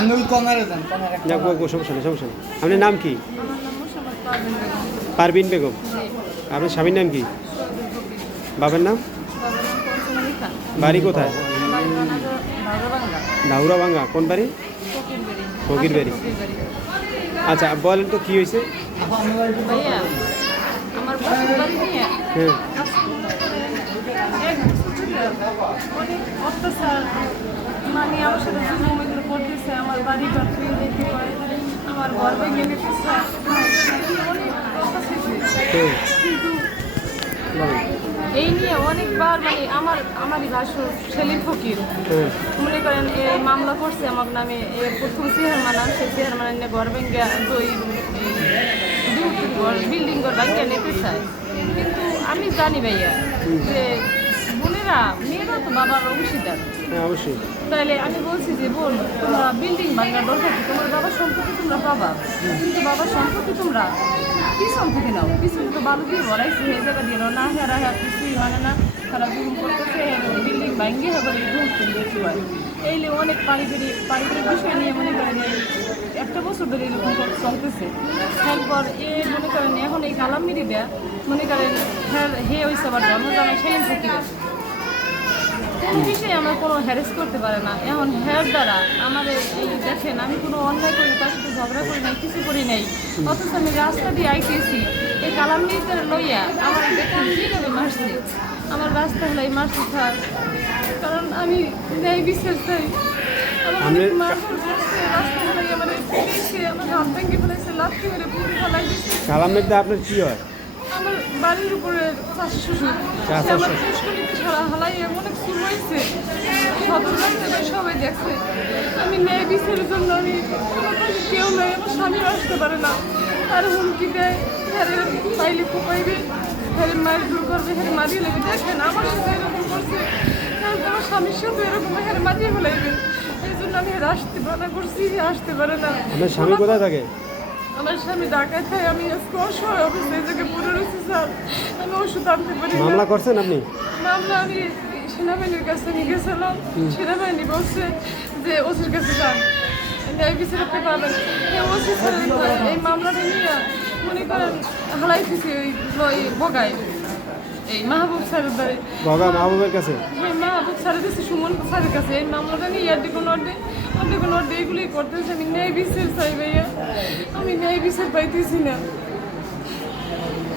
আঙুল কমারে দেন কমারে যাক গো, গো, সমস্যা নেই সমস্যা নেই। আপনার নাম কি? পারবিন বেগম। আপনার স্বামীর নাম কি? বাবার নাম? বাড়ি কোথায়? ধাউরা ভাঙ্গা কোন বাড়ি? ফকির বাড়ি। আচ্ছা বলেন তো কি হয়েছে? হ্যাঁ। মানে আমার করতেছে আমার বাড়ি দেখতে পারে আমার অত্যাচার হয়েছে। হ্যাঁ কিন্তু এই নিয়ে অনেকবার মানে আমার আমারই ভাসুর সেলিম ফকির। মনে করেন মামলা করছে আমার নামে এ প্রথম চেয়ার মানা সেই চেয়ার মানে নিয়ে ঘর ভেঙে দুই বিল্ডিং ঘর ভেঙে নিতে চায় কিন্তু আমি জানি ভাইয়া যে বোনেরা মেয়েরা তো বাবার অংশীদার। হ্যাঁ আমি বলছি যে, বোন, তোমরা বিল্ডিং ভাঙার দরকার? তোমার বাবার সম্পত্তি তোমরা পাবা কিন্তু বাবার সম্পত্তি তোমরা পিছন থেকে নাও। পিছনে তো বালু দিয়ে ভরাইছে, এই জায়গা দিয়ে না হ্যাঁ কিছুই মানে না। তারা বিল্ডিং ভাঙ্গে হবে রুম দেখতে পারে এই অনেক পারিবারিক পারিবারিক বিষয় নিয়ে মনে করেন একটা বছর ধরে এরকম চলতেছে। তারপর এ মনে করেন এখন এই কালামিরি দেয়া মনে করেন হ্যাঁ হে হয়েছে আবার জন্ম জামাই সেই ফকিরের কোনো বিষয়ে আমার কোনো হ্যারেস করতে পারে না। এখন হ্যার দ্বারা আমার এই দেখেন আমি কোনো অন্যায় করি তার সাথে ঝগড়া করি নাই কিছু করি নাই। অথচ আমি রাস্তা দিয়ে আইতেছি এই কালাম নিতে লইয়া আমার দেখেন কীভাবে মারছে। আমার রাস্তা হলাই মারছে স্যার। কারণ আমি ন্যায় বিশ্বাস চাই। আমার করছে রাস্তা হলাই আমার আমার হাত ভেঙে ফেলেছে লাথি মেরে পুরি ফেলাই দিচ্ছে আপনার কি হয়? বাড়ির উপরে সারা হালাই এমন এক শুরু হয়েছে। সবাই দেখছে। আমি ন্যায় বিচারের জন্য আমি কেউ নেই আমার স্বামীও আসতে পারে না। আর হুমকি দেয় হ্যাঁ পাইলে কোপাইবে হ্যাঁ মায়ের দূর করবে হ্যাঁ মারিয়ে লেগে দেখেন আমার সাথে এরকম করছে। হ্যাঁ আমার স্বামীর সাথে এরকম হ্যাঁ মারিয়ে ফেলাইবে এই জন্য আমি আসতে মানা করছি আসতে পারে না। স্বামী কোথায় থাকে? আমার স্বামী থাকে আমি আজকে অসহায় অবস্থায় এই জায়গায় পড়ে রয়েছি স্যার। আমি ওষুধ আনতে পারি মামলা করছেন আপনি? মামলা আমি সেনাবাহিনীর কাছে নিয়ে গেছিলাম। সেনাবাহিনী বলছে যে ওসির কাছে যান। ন্যায় বিচার আপনি পাবেন। ওসি এই মামলাটা নিয়ে মনে করেন হালাই দিছি ওই বগায় এই মাহবুব স্যারের দ্বারে বগা মাহবুবের কাছে? হ্যাঁ সারা কাছে সুমন স্যারের কাছে। এর নাম ওটা নেই আর দেখুন অর্ডে আর দেখুন অর্ডে এগুলোই করতেছে। আমি ন্যায় বিচার চাই ভাইয়া। আমি ন্যায় বিচার পাইতেছি না।